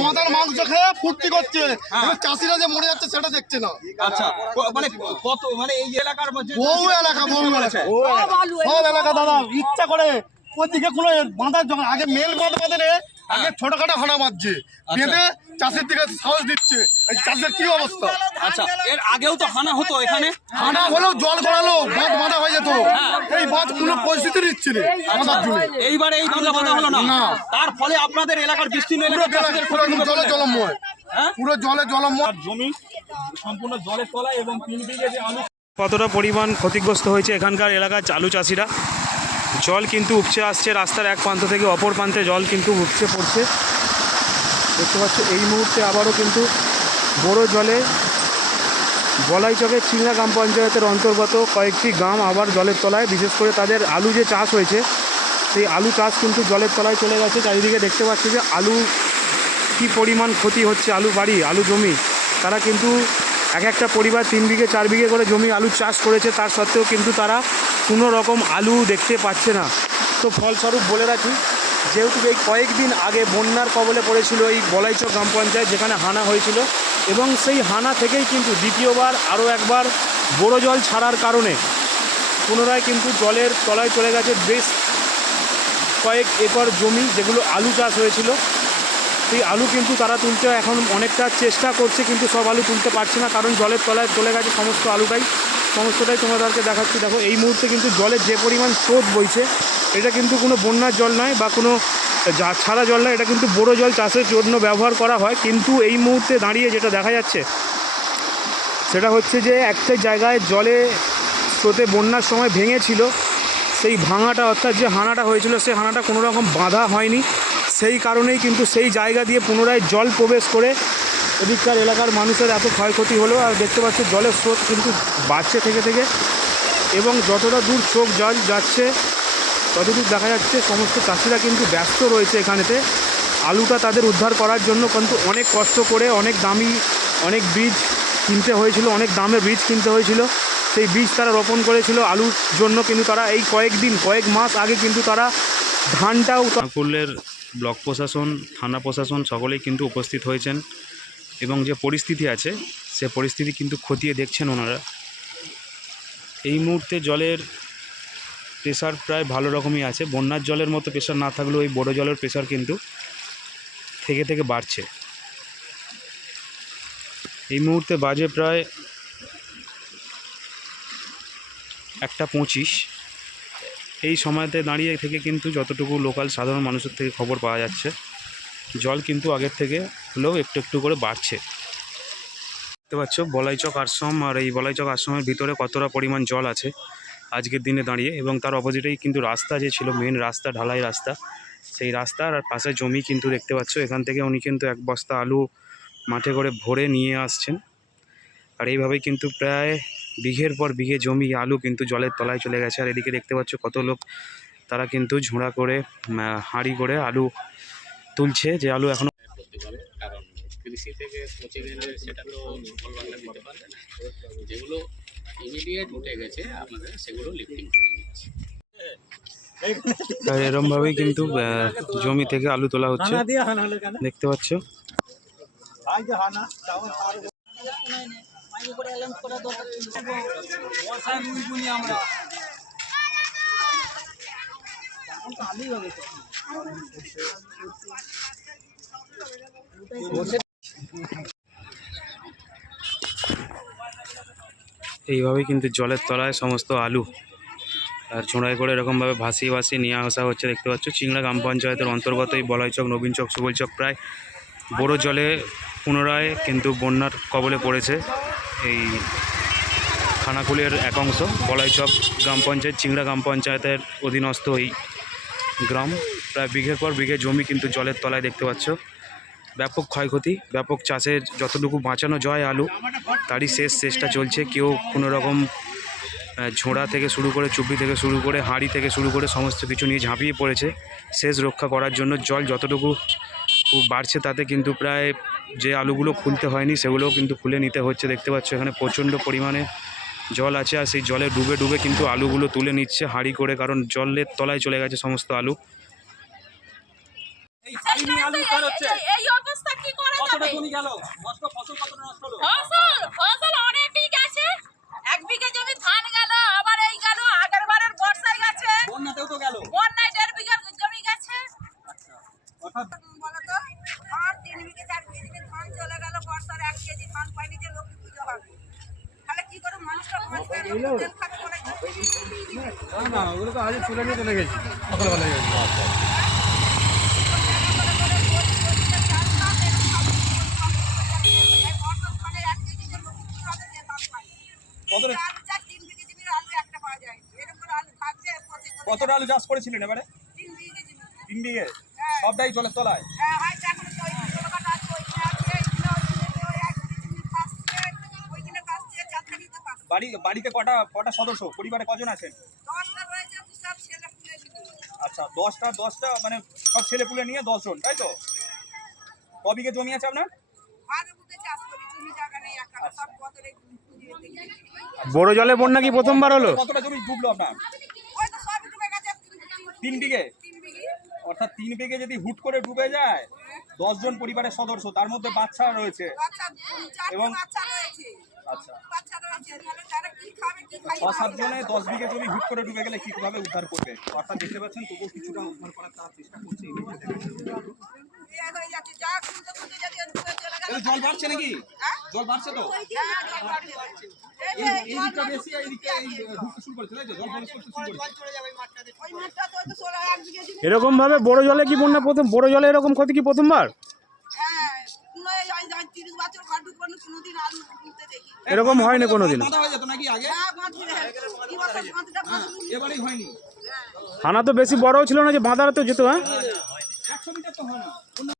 মদের মাংস খেয়ে ফুর্তি করছে, চাষিরা যে মরে যাচ্ছে সেটা দেখছে না। আচ্ছা, মানে কত, মানে এই এলাকার মধ্যে বহু এলাকা সব এলাকা দাদা ইচ্ছা করে ওদিকে কোনো বাঁধার জন্য আগে মেল বাঁধ বাঁধে আগে ছোটখাটো হানা মারছে, বেঁধে চাষের দিকে সাহস দিচ্ছে। এই চাষের কি অবস্থা? আচ্ছা, এর আগেও তো হানা হতো এখানে, হানা হলেও জল গড়ালো, বাঁধ বাঁধা হয়ে যেত। এই বাঁধ কোনো পরিস্থিতি দিচ্ছে না বাঁধার জন্য। এইবারে এই বাঁধা বাঁধা হলো না, তার ফলে আপনাদের এলাকার বিস্তীর্ণ জলে জলময়, পুরো জলে জলময়। জমি সম্পূর্ণ জলের তলায় এবং 3 বিঘে যে আলু। কতটা পরিমাণ ক্ষতিগ্রস্ত হয়েছে এখানকার এলাকার আলু চাষিরা। জল কিন্তু উপচে আসছে রাস্তার এক প্রান্ত থেকে অপর প্রান্তে, জল কিন্তু উপচে পড়ছে দেখতে পাচ্ছ। এই মুহূর্তে আবারও কিন্তু বড় জলে বলাইচকের চিংড়া গ্রাম পঞ্চায়েতের অন্তর্গত কয়েকটি গ্রাম আবার জলের তলায়। বিশেষ করে তাদের আলু যে চাষ হয়েছে সেই আলু চাষ কিন্তু জলের তলায় চলে গেছে। চারিদিকে দেখতে পাচ্ছি যে আলু কি পরিমাণ ক্ষতি হচ্ছে, আলু বাড়ি, আলু জমি। তারা কিন্তু এক একটা পরিবার 3 বিঘে 4 বিঘে করে জমি আলু চাষ করেছে, তার সত্ত্বেও কিন্তু তারা কোনো রকম আলু দেখতে পাচ্ছে না। তো ফলস্বরূপ বলে রাখি, যেহেতু এই কয়েকদিন আগে বন্যার কবলে পড়েছিল এই বলাইচক গ্রাম পঞ্চায়েত, যেখানে হানা হয়েছিল, এবং সেই হানা থেকেই কিন্তু দ্বিতীয়বার আরও একবার বড় জল ছাড়ার কারণে পুনরায় কিন্তু জলের তলায় চলে গেছে বেশ কয়েক একর জমি, যেগুলো আলু চাষ হয়েছিল। সেই আলু কিন্তু তারা তুলতে এখন অনেকটা চেষ্টা করছে, কিন্তু সব আলু তুলতে পারছে না, কারণ জলের তলায় চলে গেছে সমস্ত আলুটাই। সমস্তটাই তোমাদেরকে দেখাচ্ছি। দেখো এই মুহূর্তে কিন্তু জলের যে পরিমাণ স্রোত বইছে, এটা কিন্তু কোনো বন্যার জল নয় বা কোনো ছাড়া জল নয়, এটা কিন্তু বড় জল চাষের জন্য ব্যবহার করা হয়। কিন্তু এই মুহূর্তে দাঁড়িয়ে যেটা দেখা যাচ্ছে সেটা হচ্ছে যে একটা জায়গায় জলে স্রোতে বন্যার সময় ভেঙেছিল, সেই ভাঙাটা অর্থাৎ যে হানাটা হয়েছিল সেই হানাটা কোনো রকম বাঁধা হয়নি। সেই কারণেই কিন্তু সেই জায়গা দিয়ে পুনরায় জল প্রবেশ করে এদিককার এলাকার মানুষের এত ক্ষয়ক্ষতি হলো। আর দেখতে পাচ্ছি জলের স্রোত কিন্তু বাড়ছে থেকে থেকে, এবং যতটা দূর চোখ জল যাচ্ছে ততদূর দেখা যাচ্ছে সমস্ত চাষিরা কিন্তু ব্যস্ত রয়েছে এখানেতে আলুটা তাদের উদ্ধার করার জন্য। কিন্তু অনেক কষ্ট করে অনেক দামি অনেক বীজ কিনতে হয়েছিল, অনেক দামের বীজ কিনতে হয়েছিল। সেই বীজ তারা রোপণ করেছিল আলুর জন্য, কিন্তু তারা এই কয়েক মাস আগে কিন্তু তারা ধানটাও। নাকুলের ব্লক প্রশাসন, থানা প্রশাসন সকলেই কিন্তু উপস্থিত হয়েছেন, এবং যে পরিস্থিতি আছে সে পরিস্থিতি কিন্তু খতিয়ে দেখছেন ওনারা। এই মুহূর্তে জলের প্রেশার প্রায় ভালো রকমই আছে। বন্যার জলের মতো প্রেশার না থাকলেও এই বড় জলের প্রেশার কিন্তু থেকে থেকে বাড়ছে। এই মুহূর্তে বাজে প্রায় 1:25। এই সময়তে দাঁড়িয়ে থেকে কিন্তু যতটুকু লোকাল সাধারণ মানুষের থেকে খবর পাওয়া যাচ্ছে, জল কিন্তু আগের থেকে হলেও একটু একটু করে বাড়ছে। দেখতে পাচ্ছ বলাইচক আশ্রম, আর এই বলাইচক আশ্রমের ভিতরে কতটা পরিমাণ জল আছে আজকের দিনে দাঁড়িয়ে। এবং তার অপোজিটেই কিন্তু রাস্তা যে ছিল, মেন রাস্তা, ঢালাই রাস্তা, সেই রাস্তার আর পাশে জমি কিন্তু দেখতে পাচ্ছ। এখান থেকে উনি কিন্তু 1 বস্তা আলু মাঠে করে ভরে নিয়ে আসছেন। আর এইভাবেই কিন্তু প্রায় বিঘের পর বিঘে জমি আলু কিন্তু জলের তলায় চলে গেছে। আর এদিকে দেখতে পাচ্ছ কত লোক, তারা কিন্তু ঝোড়া করে হাঁড়ি করে আলু তুলছে, যে আলু এখনো। কারণ কৃষি থেকে পচে গেলে সেটা তো দুর্বলভাবে নিতে পারবে না, যেগুলো ইমিডিয়েট উঠে গেছে আমাদের সেগুলো লিফটিং করে নিচ্ছি। আর এরমভাবেই কিন্তু জমি থেকে আলু তোলা হচ্ছে দেখতে পাচ্ছ। এইভাবেই কিন্তু জলের তলায় সমস্ত আলু আর ছোঁড়াই করে এরকমভাবে ভাসিয়ে নিয়ে আসা হচ্ছে দেখতে পাচ্ছ। চিংড়া গ্রাম পঞ্চায়েতের অন্তর্গত এই বলাইচক, নবীনচক, সুবলচক প্রায় বড় জলে পুনরায় কিন্তু বন্যার কবলে পড়েছে এই খানাকুলের এক অংশ। বলাইচক গ্রাম পঞ্চায়েত, চিংড়া গ্রাম পঞ্চায়েতের অধীনস্থ এই গ্রাম। প্রায় বিঘের পর বিঘে জমি কিন্তু জলের তলায় দেখতে পাচ্ছ। ব্যাপক ক্ষয়ক্ষতি, ব্যাপক চাষের যতটুকু বাঁচানো যায় আলু তারই শেষ চেষ্টা চলছে। কেউ কোনো রকম ঝোড়া থেকে শুরু করে, চুপড়ি থেকে শুরু করে, হাঁড়ি থেকে শুরু করে সমস্ত কিছু নিয়ে ঝাঁপিয়ে পড়েছে শেষ রক্ষা করার জন্য। জল যতটুকু বাড়ছে তাতে কিন্তু প্রায় যে আলুগুলো খুলতে হয়নি সেগুলোও কিন্তু খুলে নিতে হচ্ছে দেখতে পাচ্ছ। এখানে প্রচণ্ড পরিমাণে জল আছে, আর সেই জলে ডুবে ডুবে কিন্তু আলুগুলো তুলে নিচ্ছে হাঁড়ি করে, কারণ জলের তলায় চলে গেছে সমস্ত আলু। এই শাড়ি নিয়ে আলু উদ্ধার হচ্ছে এই অবস্থা কি করা কতটা যাবে? জমি গেল নষ্ট ফসল কতটা নষ্ট হলো ফসল অনেকই গেছে। 1 বিঘে জমি ধান গেল, আবার এই গেল, আগের বারের বর্ষায় গেছে, বন্যাতেও তো গেল বন্যায় 1.5 বিঘা জমি গেছে। অর্থাৎ বলতো আর 3 বিঘে 4 বিঘে ধান চলে গেল, বর্ষার 1 কেজি ধান পাইনি যে লক্ষ্মী পুজো হবে। তাহলে কি করে মানুষটা বাঁচবে? তেল খাবে বলে না ওগুলো তো আজ তুলে নিয়ে চলে গেছি সকালবেলা গেছি। কতটা আলু চাষ করেছিলেন এবারে 3 বিঘে সবটাই জলের তলায় বাড়িতে কটা সদস্য পরিবারে কজন আছেন আচ্ছা 10টা মানে সব ছেলে পুলে নিয়ে 10 জন তাই তো ক বিঘে জমি আছে আপনার বড় জলে বন্যা কি প্রথমবার হলো? কতটা জমি ডুবলো আপনার 3 বিঘে অর্থাৎ 3 বিঘে যদি হুট করে ডুবে যায় 10 জন পরিবারের সদস্য তার মধ্যে বাচ্চা রয়েছে এবং আচ্ছা 6-7 জনে 10 বিঘে জমি হুট করে ডুবে গেলে কিভাবে উদ্ধার করবে অর্থাৎ দেখতে পাচ্ছেন তবুও কিছুটা উদ্ধার করার তার চেষ্টা করছে জল বাড়ছে নাকি জল বাড়ছে তো এই দিকটা বেশি এই দিকে ঢুকতে শুরু করেছে তাই তো জল প্রবেশ করতে শুরু করেছে এরকম ভাবে বড় জলে কি বন্যা প্রথম বড় জলে এরকম ক্ষতি কি প্রথমবার? এরকম হয়নি কোনোদিন? বাধা হয়ে যেত নাকি আগে এবারেই হয়নি থানা তো বেশি বড়ও ছিল না যে বাঁধাতে যেত। হ্যাঁ 100 মিটার তো হয় না